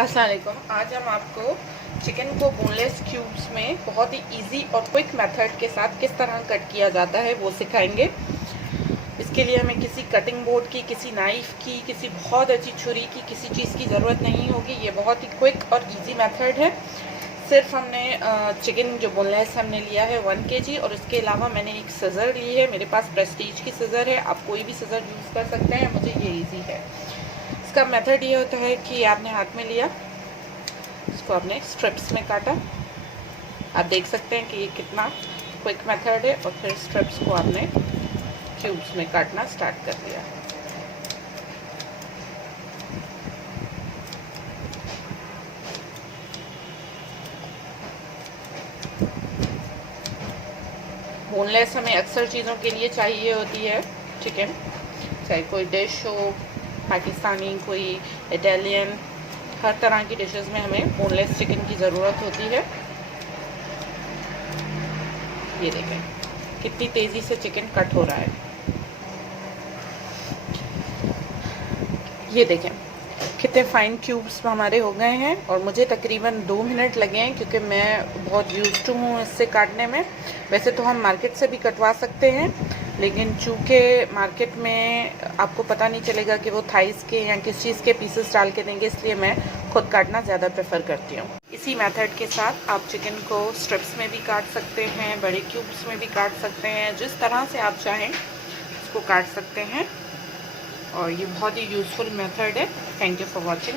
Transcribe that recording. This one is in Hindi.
अस्सलाम वालेकुम। आज हम आपको चिकन को बोनलेस क्यूब्स में बहुत ही इजी और क्विक मेथड के साथ किस तरह कट किया जाता है वो सिखाएंगे। इसके लिए हमें किसी कटिंग बोर्ड की, किसी नाइफ़ की, किसी बहुत अच्छी छुरी की, किसी चीज़ की ज़रूरत नहीं होगी। ये बहुत ही क्विक और इजी मेथड है। सिर्फ हमने चिकन जो बोनलेस हमने लिया है 1 kg, और इसके अलावा मैंने एक सीज़र ली है। मेरे पास प्रेस्टीज की सीज़र है, आप कोई भी सीज़र यूज़ कर सकते हैं, मुझे ये ईजी है। इसका मेथड ये होता है कि आपने हाथ में लिया, इसको आपने स्ट्रिप्स में काटा। आप देख सकते हैं कि ये कितना क्विक मेथड है। और फिर स्ट्रिप्स को आपने क्यूब्स में काटना स्टार्ट कर दिया। बोनलेस हमें अक्सर चीज़ों के लिए चाहिए होती है चिकन, चाहे कोई डिश हो, पाकिस्तानी, कोई इटालियन, हर तरह की डिशेस में हमें बोनलेस चिकन की ज़रूरत होती है। ये देखें कितनी तेज़ी से चिकन कट हो रहा है। ये देखें कितने फाइन क्यूब्स हमारे हो गए हैं, और मुझे तकरीबन 2 मिनट लगे हैं क्योंकि मैं बहुत यूज्ड टू हूँ इससे काटने में। वैसे तो हम मार्केट से भी कटवा सकते हैं, लेकिन चूँकि मार्केट में आपको पता नहीं चलेगा कि वो थाइस के या किस चीज़ के पीसेस डाल के देंगे, इसलिए मैं खुद काटना ज़्यादा प्रेफर करती हूँ। इसी मेथड के साथ आप चिकन को स्ट्रिप्स में भी काट सकते हैं, बड़े क्यूब्स में भी काट सकते हैं, जिस तरह से आप चाहें इसको काट सकते हैं। और ये बहुत ही यूज़फुल मेथड है। Thank you for watching.